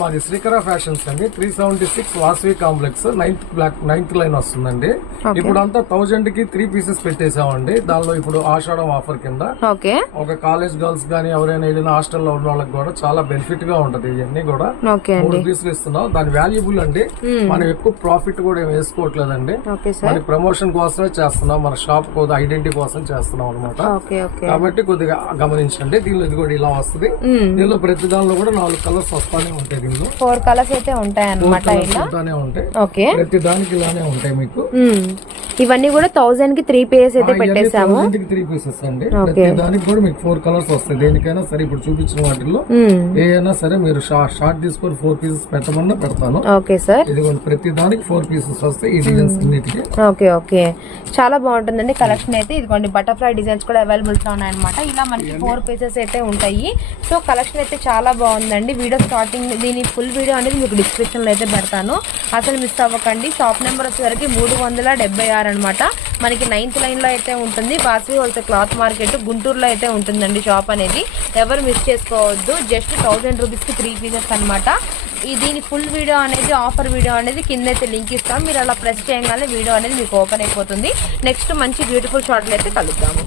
మాది శ్రీకర ఫ్యాషన్స్ అండి, 376 Vasavi complex, 9th line వస్తుందండి. ఇప్పుడు అంతా 1000 కి 3 పీసెస్ పెట్టేసామండి. దానిలో ఇప్పుడు ఆషాఢం ఆఫర్ కింద ఒక కాలేజ్ గర్ల్స్ గానీ ఎవరైనా ఏదైనా హాస్టల్లో ఉన్న వాళ్ళకి కూడా చాలా బెనిఫిట్ గా ఉంటది. ఇవన్నీ కూడా 3 పీసులు ఇస్తున్నాం. దాని వాల్యుబుల్ అండి. మనం ఎక్కువ ప్రాఫిట్ కూడా ఏం వేసుకోవట్లేదండి. మన ప్రమోషన్ కోసమే చేస్తున్నాం, మన షాప్ ఐడెంటిటీ కోసం చేస్తున్నాం అనమాట. కాబట్టి కొద్దిగా గమనించండి. దీనిలో ఇది కూడా ఇలా వస్తుంది. దీనిలో ప్రతి దానిలో కూడా 4 కలర్స్ వస్తానే ఉంటాయి. దీనిలో 4 కలర్స్ అయితే ఉంటాయి అన్నమాట. ఉంటాయి ప్రతి దానికి ఇలానే ఉంటాయి మీకు. ఇవన్నీ కూడా 1000 కి 3 పీసెస్ అయితే పెట్టేసాము. 3 పీసెస్ అండి. ప్రతి దానికి కూడా మీకు 4 కలర్స్ వస్తాయి. దేనికైనా సరే ఇప్పుడు చూపించిన వాటిల్లో ఏదైనా సరే మీరు షార్ట్ తీసుకొని 4 పీసెస్ పెట్టమన్నా పెడతాను. Okay sir. ఇదిగోండి ప్రతి దానికి 4 పీసెస్ వస్తాయి. ఈ డిజైన్స్ అన్నిటికీ ఓకే చాలా బాగుంటుందండి కలెక్షన్ అయితే. ఇదిగోండి బటర్ఫ్లై డిజైన్స్ కూడా అవైలబుల్ గా ఉన్నాయన్నమాట. ఇలా మనకి 4 పీసెస్ అయితే ఉంటాయి. సో కలెక్షన్ అయితే చాలా బాగుందండి. వీడియో స్టార్టింగ్ దీని ఫుల్ వీడియో అనేది మీకు డిస్క్రిప్షన్ లో అయితే పెడతాను, అసలు మిస్ అవ్వకండి. షాప్ నెంబర్ వచ్చేసరికి 376 అనమాట. మనకి 9th లైన్ లో అయితే ఉంటుంది. వాసవి హోల్సేల్ క్లాత్ మార్కెట్ గుంటూరులో అయితే ఉంటుందండి షాప్ అనేది. ఎవరు మిస్ చేసుకోవద్దు. జస్ట్ 1000 రూపీస్ కి 3 పీసెస్ అనమాట. దీని ఫుల్ వీడియో అనేది ఆఫర్ వీడియో అనేది కింద అయితే లింక్ ఇస్తాం. మీరు అలా ప్రెస్ చేయగానే వీడియో అనేది మీకు ఓపెన్ అయిపోతుంది. నెక్స్ట్ మంచి బ్యూటిఫుల్ షార్ట్లు అయితే కలుద్దాము.